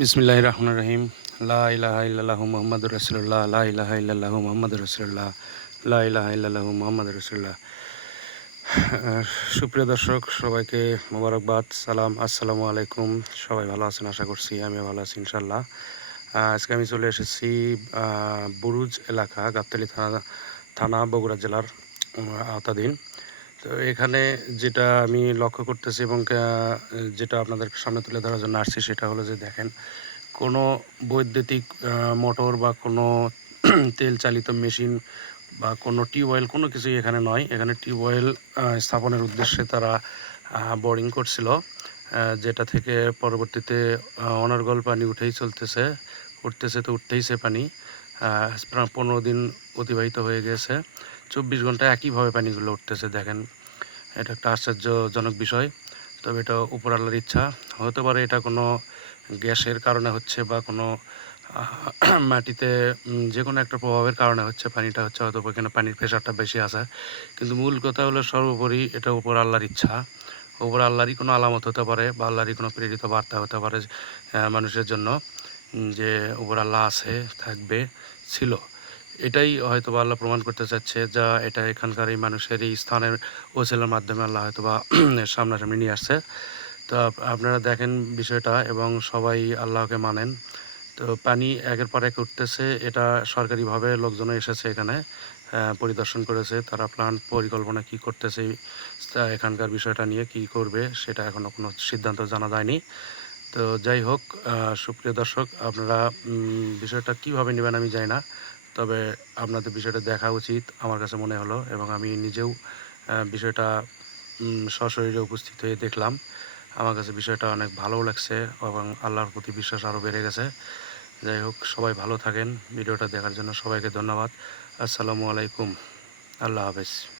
বিসমিল্লাহ রহমান রহিম। লা ইলাহা ইল্লাল্লাহু মুহাম্মাদুর রাসূলুল্লাহ। লা ইলাহা ইল্লাল্লাহু মুহাম্মাদুর রাসূলুল্লাহ। লা ইলাহা ইল্লাল্লাহু মুহাম্মাদুর রাসূলুল্লাহ। সুপ্রিয় দর্শক, সবাইকে মোবারকবাদ, সালাম, আসসালামু আলাইকুম। সবাই ভালো আছেন, আশা করছি আমিও ভালো আছি ইনশাল্লাহ আজকে আমি চলে এসেছি বুরুজ এলাকা, গাবতলী থানা থানা বগুড়া জেলার আওতাধীন। তো এখানে যেটা আমি লক্ষ্য করতেছি এবং যেটা আপনাদের সামনে তুলে ধরার জন্য আসছি সেটা হলো যে দেখেন, কোনো বৈদ্যুতিক মোটর বা কোনো তেল চালিত মেশিন বা কোনো টিউবওয়েল কোনো কিছুই এখানে নয়। এখানে টিউবওয়েল স্থাপনের উদ্দেশ্যে তারা বোরিং করছিল যেটা থেকে পরবর্তীতে অনর্গল পানি উঠেই চলতেছে, উঠতেছে তো উঠতেইছে পানি পনেরো দিন অতিবাহিত হয়ে গেছে। চব্বিশ ঘণ্টা একইভাবে পানিগুলো উঠতেছে, দেখেন। এটা একটা আশ্চর্যজনক বিষয়। তবে এটা উপর আল্লাহর ইচ্ছা। হতে পারে এটা কোনো গ্যাসের কারণে হচ্ছে বা কোনো মাটিতে যে কোনো একটা প্রভাবের কারণে হচ্ছে পানিটা হচ্ছে হয়তো এখানে পানির প্রেশারটা বেশি আছে। কিন্তু মূল কথা হলো সর্বোপরি এটা উপর আল্লাহর ইচ্ছা। উপর আল্লাহরই কোনো আলামত হতে পারে বা আল্লাহরই কোনো প্রেরিত বার্তা হতে পারে মানুষের জন্য যে উপর আল্লাহ আছে, থাকবে, ছিল। এটাই হয়তো বা আল্লাহ প্রমাণ করতে চাচ্ছে যা এটা এখানকার এই মানুষের এই স্থানের ওসিলার মাধ্যমে আল্লাহ হয়তো বা সামনাসামনি নিয়ে আসছে। তো আপনারা দেখেন বিষয়টা এবং সবাই আল্লাহকে মানেন। তো পানি একের পর এক উঠতেছে, এটা সরকারিভাবে লোকজন এসেছে এখানে পরিদর্শন করেছে, তারা প্ল্যান পরিকল্পনা কি করতেছে এখানকার বিষয়টা নিয়ে কি করবে সেটা এখনও কোনো সিদ্ধান্ত জানা যায়নি। তো যাই হোক সুপ্রিয় দর্শক, আপনারা বিষয়টা কীভাবে নেবেন আমি জানি না। তবে আপনাদের বিষয়টা দেখা উচিত আমার কাছে মনে হলো এবং আমি নিজেও বিষয়টা সশরীরে উপস্থিত হয়ে দেখলাম। আমার কাছে বিষয়টা অনেক ভালো লাগছে এবং আল্লাহর প্রতি বিশ্বাস আরও বেড়ে গেছে। যাই হোক, সবাই ভালো থাকেন। ভিডিওটা দেখার জন্য সবাইকে ধন্যবাদ। আসসালামু আলাইকুম। আল্লাহ হাফেজ।